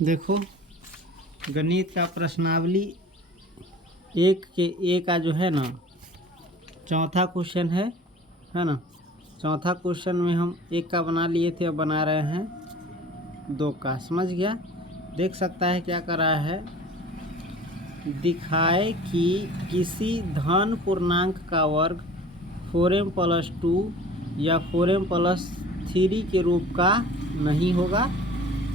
देखो, गणित का प्रश्नावली एक के ए का जो है ना चौथा क्वेश्चन है ना। चौथा क्वेश्चन में हम एक का बना लिए थे, अब बना रहे हैं 2 का। समझ गया। देख सकता है क्या कर रहा है, दिखाए कि किसी धन पूर्णांक का वर्ग 4m+2 या 4m+3 के रूप का नहीं होगा,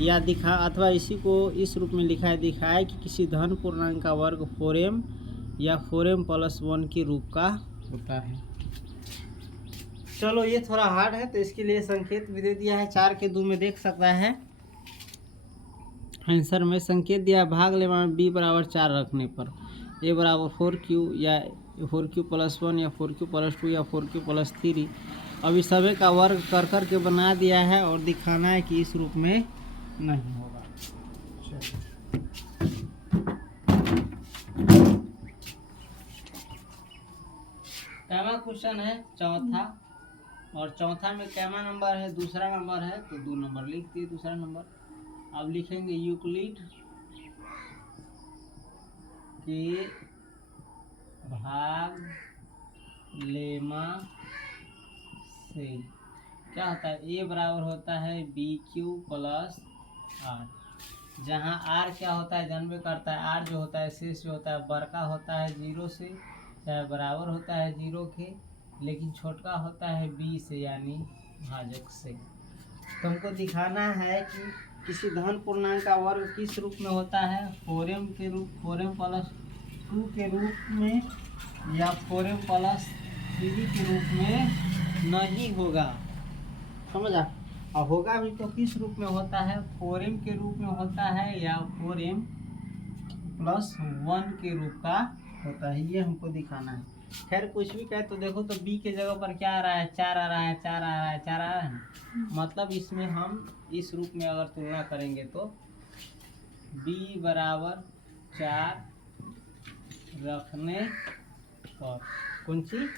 या दिखा अथवा इसी को इस रूप में लिखा है, दिखाए कि किसी धन पूर्णांक का वर्ग 4m या 4m+1 के रूप का होता है। चलो, ये थोड़ा हार्ड है तो इसके लिए संकेत भी दे दिया है। 4 के 2 में देख सकता है आंसर में संकेत दिया, भाग ले b बराबर 4 रखने पर a बराबर 4q या 4q+1 या 4q+2 या 4q+3। अब इस सभी का वर्ग कर कर के बना दिया है और दिखाना है कि इस रूप में नहीं होगा। कैमा क्वेश्चन है चौथा, और चौथा में कैमा नंबर है दूसरा नंबर है, तो 2 नंबर लिख दिए दूसरा नंबर। अब लिखेंगे यूक्लिड के भाग लेमा से क्या होता है, a बराबर होता है BQ+R, जहाँ R क्या होता है जानबे करता है, R जो होता है शेष जो होता है बड़का होता है 0 से, चाहे बराबर होता है 0 के, लेकिन छोटका होता है B से यानी भाजक से। तो हमको दिखाना है कि किसी धन पूर्णांक का वर्ग किस रूप में होता है, 4m के रूप, 4m+2 के रूप में या 4m+3 के रूप में नहीं होगा। समझा। और होगा भी तो किस रूप में होता है, 4m के रूप में होता है या 4m+1 के रूप का होता है, ये हमको दिखाना है। खैर कुछ भी कहे तो देखो, तो b के जगह पर क्या आ रहा है, 4 आ रहा है, 4 आ रहा है, 4 आ रहा है ना। मतलब इसमें हम इस रूप में अगर तुलना करेंगे तो b बराबर 4 रखने पर कौन सी,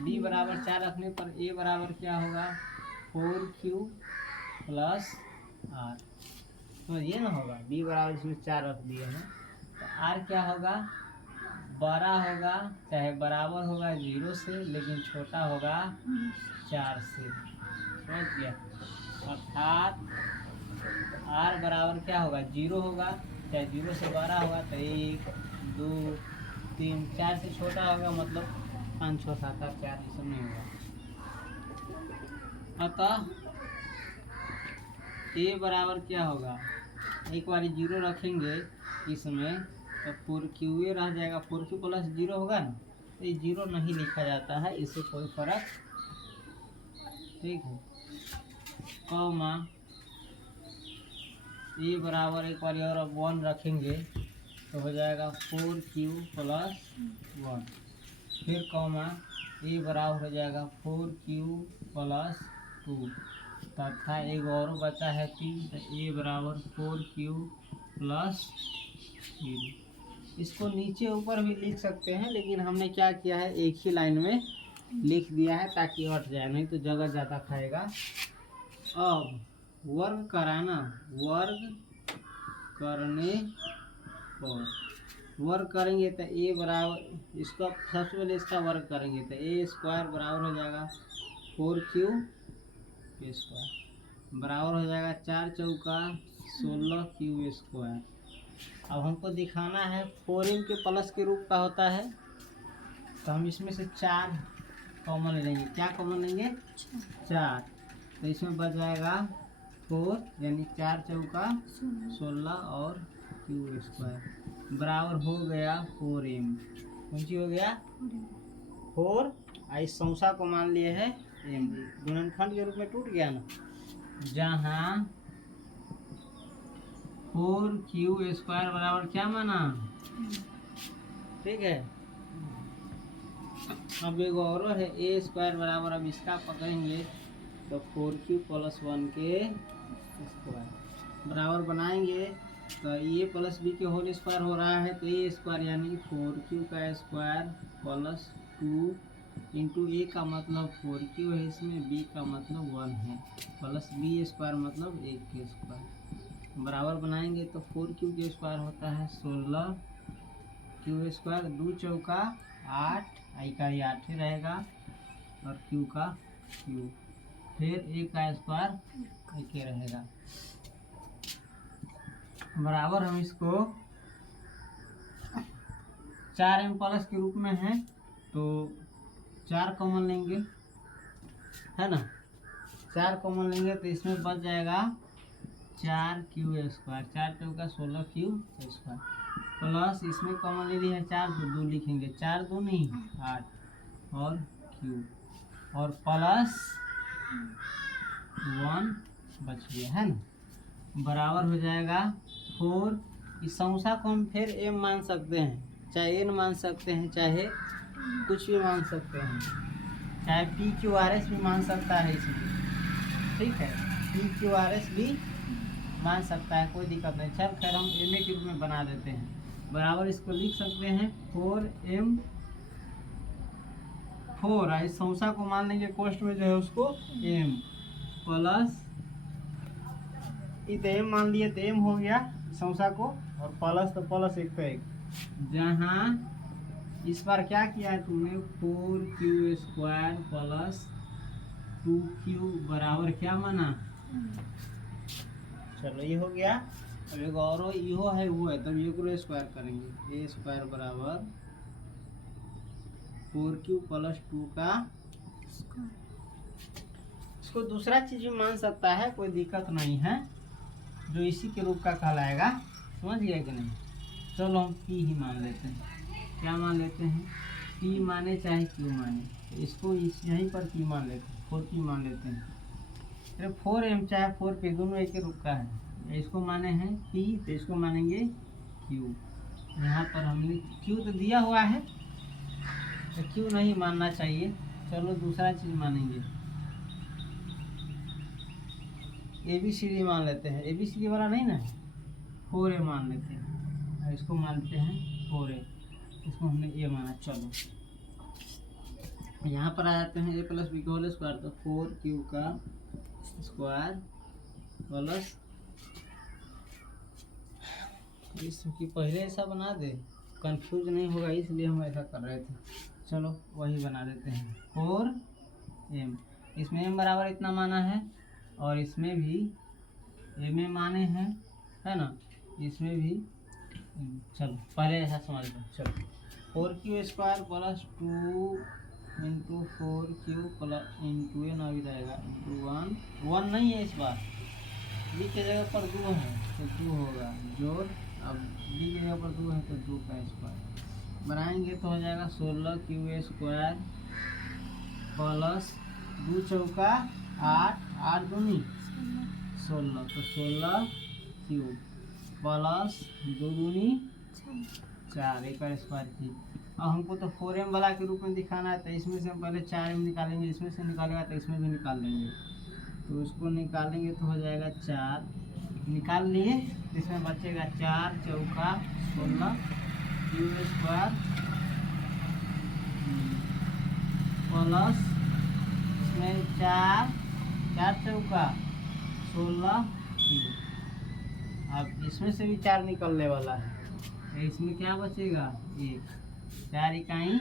b बराबर 4 रखने पर a बराबर क्या होगा, 4q+R। तो ये ना होगा, b बराबर इसमें 4 रख दिए हैं तो r क्या होगा, बड़ा होगा, चाहे बराबर होगा 0 से, लेकिन छोटा होगा 4 से। समझ गया। अर्थात r बराबर क्या होगा, 0 होगा, चाहे 0 से बड़ा होगा तो 1 2 3 4 से छोटा होगा, मतलब 5 6 7 8 4 ये सब नहीं होगा। अतः a बराबर क्या होगा, एक बार 0 रखेंगे इसमें तो 4qa रह जाएगा, 4q+0 होगा ना, तो ये 0 नहीं लिखा जाता है, इससे कोई फर्क ठीक है। कॉमा a बराबर एक बार और अब 1 रखेंगे तो हो जाएगा 4q+1, फिर कॉमा a बराबर हो जाएगा 4q+2 तथा एक और बचा है 3, तो a बराबर 4q+3। इसको नीचे ऊपर भी लिख सकते हैं, लेकिन हमने क्या किया है, एक ही लाइन में लिख दिया है ताकि हट जाए, नहीं तो जगह ज़्यादा खाएगा। अब वर्ग कराना, वर्ग करने पर वर्ग करेंगे तो a बराबर, इसका सबसे पहले इसका वर्ग करेंगे तो a² बराबर हो जाएगा 4q² बराबर हो जाएगा 4 चौका 16q²। अब हमको दिखाना है 4m के प्लस के रूप का होता है, तो हम इसमें से 4 कॉमन लेंगे। क्या कॉमन लेंगे, 4, तो इसमें बच जाएगा 4 यानी 4 चौका 16 और q² बराबर हो गया 4m। कौन सी हो गया, 4, इस संख्या को मान लिए है m, गुणनखंड के रूप में टूट गया ना, जहाँ 4q² बराबर क्या माना, ठीक है। अब एक और है a² बराबर, अब इसका पकड़ेंगे तो 4q+1 के स्क्वायर बराबर बनाएंगे तो a+b के होल स्क्वायर हो रहा है, तो a² यानी 4q² + 2 a का मतलब 4q है, इसमें b का मतलब 1 है, प्लस b² मतलब 1 के स्क्वायर बराबर बनाएंगे तो 4q के स्क्वायर होता है 16q स्क्वायर, 2 चौका 8, आई का ये 8 ही रहेगा और q का q, फिर a का स्क्वायर एक ही रहेगा। बराबर हम इसको 4m प्लस के रूप में है तो 4 कॉमन लेंगे, है ना। 4 कॉमन लेंगे तो इसमें बच जाएगा 4q स्क्वायर, 4 चौका 16q स्क्वायर, प्लस इसमें कॉमन ले लिया है 4 तो 2 लिखेंगे, 4 2 नहीं 8 और q और प्लस 1 बच गया, है ना। बराबर हो जाएगा 4। इस संख्या को हम फिर m मान सकते हैं, चाहे n मान सकते हैं, चाहे कुछ भी मान सकते हैं, चाहे p q r s भी मान सकता है इसमें, ठीक है। p q r s भी मान सकता है, कोई दिक्कत नहीं। चल खैर हम ma के रूप में बना देते हैं। बराबर इसको लिख सकते हैं 4m 4, इस संख्या को मान लेंगे कोष्ट में जो है उसको m, प्लस इतना m मान लिए तो m हो गया संख्या को, और प्लस तो प्लस एक तो एक, जहाँ इस बार क्या किया है तुमने 4q स्क्वायर प्लस 2q बराबर क्या माना, चलो ये हो गया। अब एक और इहो है वो है, तब ये को स्क्वायर करेंगे, a स्क्वायर बराबर 4q प्लस 2 का, इसको दूसरा चीज भी मान सकता है, कोई दिक्कत नहीं है, जो इसी के रूप का कहलाएगा, समझ गया कि नहीं। चलो हम p ही मान लेते हैं, क्या मान लेते हैं, p माने चाहे q माने, तो इसको यहीं पर p मान लेते हैं, 4p मान लेते हैं। फिर 4m चाहे 4p दोनों एक ही रूप का है, इसको माने हैं p तो इसको मानेंगे q। यहाँ पर हमने q तो दिया हुआ है तो q नहीं मानना चाहिए, चलो दूसरा चीज मानेंगे, ABCD मान लेते हैं, ABCD वाला नहीं ना, 4a मान लेते हैं, इसको मानते हैं 4a, इसको हमने a माना। चलो यहाँ पर आ जाते हैं a प्लस बी का होल स्क्वायर, तो 4q का स्क्वायर प्लस, इसकी पहले ऐसा बना दे कंफ्यूज नहीं होगा, इसलिए हम ऐसा कर रहे थे। चलो वही बना देते हैं 4m, इसमें m बराबर इतना माना है और इसमें भी m माने हैं, है ना, इसमें भी। चलो पहले ऐसा समझ लो, चलो 4q square plus 2 into 4q plus into a ना भी रहेगा इंटू 1 नहीं है इस बार, b के जगह पर 2 है तो 2 होगा जोड़, अब b की जगह पर 2 है तो 2 का स्क्वायर बनाएंगे तो हो जाएगा 16q स्क्वायर प्लस 2 चौका 8, 8 दूनी 16, तो 16q प्लस 2 दूनी 4, एक का स्क्वायर की। अब हमको तो 4m वाला के रूप में दिखाना है, तो इसमें से हम पहले 4m निकालेंगे, इसमें से निकालेगा तो इसमें भी निकाल लेंगे, तो इसको निकालेंगे तो हो जाएगा 4, निकाल लिए तो इसमें बचेगा 4 चौका 16q स्क्वायर प्लस इसमें 4 चौका 16q, अब इसमें से भी 4 निकलने वाला है, तो इसमें क्या बचेगा 1, 4 इकाई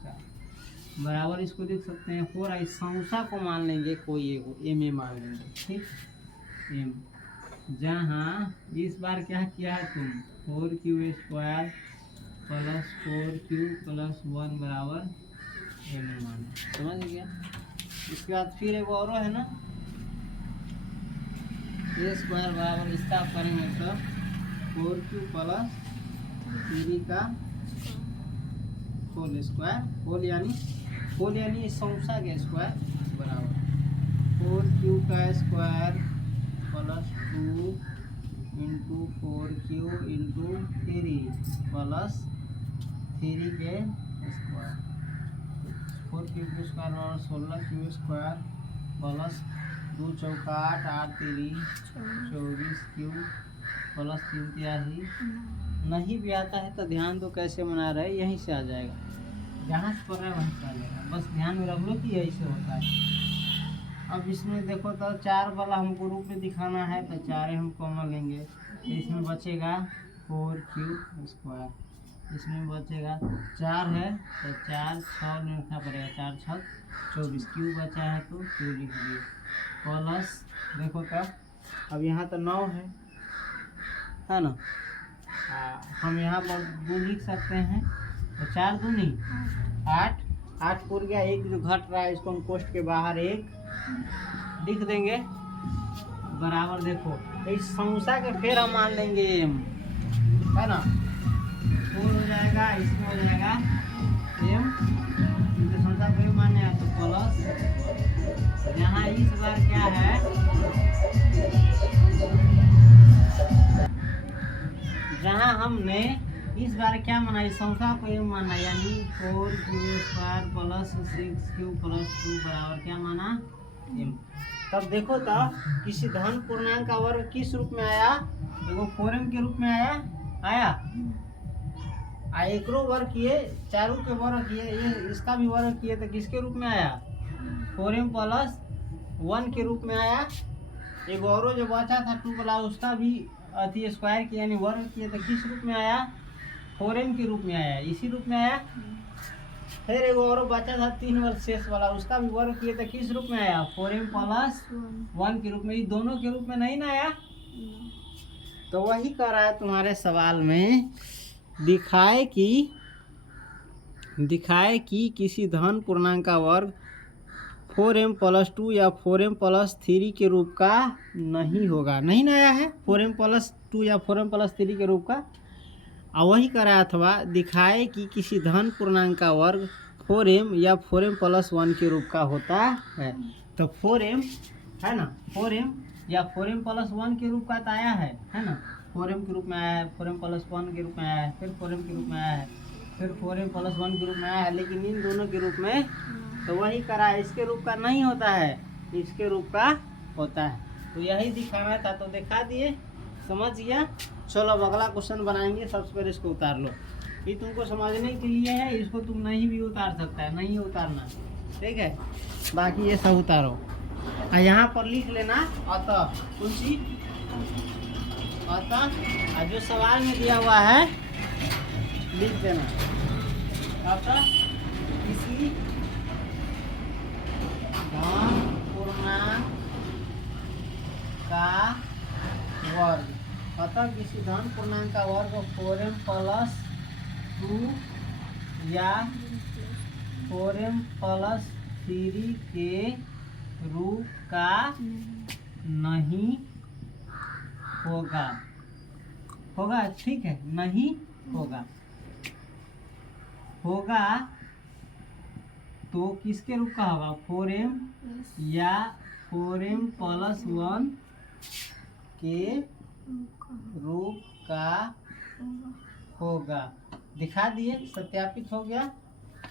4, बराबर इसको लिख सकते हैं 4, इस संख्या को मान लेंगे कोई एक को, m मान लेंगे, ठीक m, जहाँ इस बार क्या किया है तुम 4q square plus 4q plus 1 बराबर m माना, समझ गया। इसके बाद फिर एक और है ना, a स्क्वायर बराबर इसका करेंगे तो 4q प्लस 3 का होल स्क्वायर, होल यानी संख्या के स्क्वायर बराबर 4q का square plus 2 into 4q into 3 plus 3 के स्क्वायर, 4q के स्क्वायर बराबर 16q स्क्वायर प्लस 2 चौका 8, 8 3 24q प्लस 3 तिहाई। नहीं भी आता है तो ध्यान दो कैसे बना रहे, यहीं से आ जाएगा, जहाँ से पढ़ रहे हैं वहीं से आ जाएगा, बस ध्यान में रख लो कि यही से होता है। अब इसमें देखो तो 4 वाला हमको रूप में दिखाना है तो 4 हम कॉमन लेंगे, तो इसमें बचेगा 4q²। इसमें बचेगा 4 है तो 4 6 लिखना पड़ेगा, 4 6 24, क्यू बचा है तो क्यू लिख दिए प्लस। देखो तब अब यहाँ तो 9 है ना, हम यहाँ पर 2 लिख सकते हैं तो 4 दूनी 8, 8 पूर गया। एक जो घट रहा है इसको हम कोष्ठ के बाहर एक लिख देंगे बराबर। देखो इस समोसा के फिर हम मान लेंगे एम, है ना, 4 हो जाएगा, इसमें हो जाएगा एम, क्योंकि समोसा को एम माने तो प्लस। यहाँ इस बार क्या है, जहाँ हमने इस बार क्या माना, इस संख्या को एम माना, यानी 4q² प्लस 6q प्लस 2 बराबर क्या माना एम। तब देखो तो किसी धन पूर्णांक का वर्ग किस रूप में आया, देखो 4m के रूप में आया एकरो वर्ग किए, चारों के वर्ग किए, ये इसका भी वर्ग किए तो किसके रूप में आया, 4m प्लस 1 के रूप में आया। एक और जो बचा था 2 वाला उसका भी अति स्क्वायर किया यानी वर्ग किए तो किस रूप में आया, 4m के रूप में आया, इसी रूप में आया। फिर एक और बचा था 3 वर्ग शेष वाला, उसका भी वर्ग किए तो किस रूप में आया, 4m प्लस 1 के रूप में, ये दोनों के रूप में नहीं ना आया। तो वही कह रहा है तुम्हारे सवाल में, दिखाए कि किसी धन पूर्णांक का वर्ग 4m प्लस 2 या 4m प्लस 3 के रूप का नहीं होगा, नहीं ना आया है 4m प्लस 2 या 4m प्लस 3 के रूप का। और वही करा अथवा दिखाए कि किसी धन पूर्णांक का वर्ग 4m या 4m प्लस 1 के रूप का होता है। तो 4m है ना, 4m या 4m प्लस 1 के रूप का तो आया है ना, 4m के रूप में आया है, 4m प्लस 1 के रूप में आया है, फिर 4m के रूप में आया है, फिर 4m प्लस 1 के रूप में आया है, लेकिन इन दोनों के रूप में तो वही करा, इसके रूप का नहीं होता है, इसके रूप का होता है। तो यही दिखाना था, तो दिखा दिए, समझ गया। चलो अब अगला क्वेश्चन बनाएंगे। सबसे पहले इसको उतार लो, ये तुमको समझने के लिए है, इसको तुम नहीं भी उतार सकता है, नहीं उतारना, ठीक है। बाकी ये सब उतारो और यहाँ पर लिख लेना अतः, कौन सी अतः, जो सवाल में दिया हुआ है लिख देना, अतः किसी धन पूर्णांक का वर्ग, अतः किसी धन पूर्णांक का वर्ग 4m प्लस 2 या 4m प्लस 3 के रूप का नहीं होगा, ठीक है, नहीं होगा तो किसके रूप का होगा, 4m या 4m प्लस 1 के रूप का होगा। दिखा दिए, सत्यापित हो गया।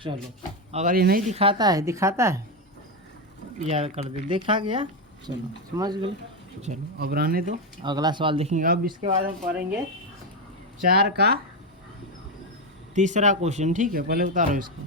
चलो अगर ये नहीं दिखाता है यार कर दे, देखा गया, चलो समझ गए। चलो अब रहने दो, अगला सवाल देखेंगे। अब इसके बाद हम पढ़ेंगे 4 का तीसरा क्वेश्चन, ठीक है। पहले उतारो इसको।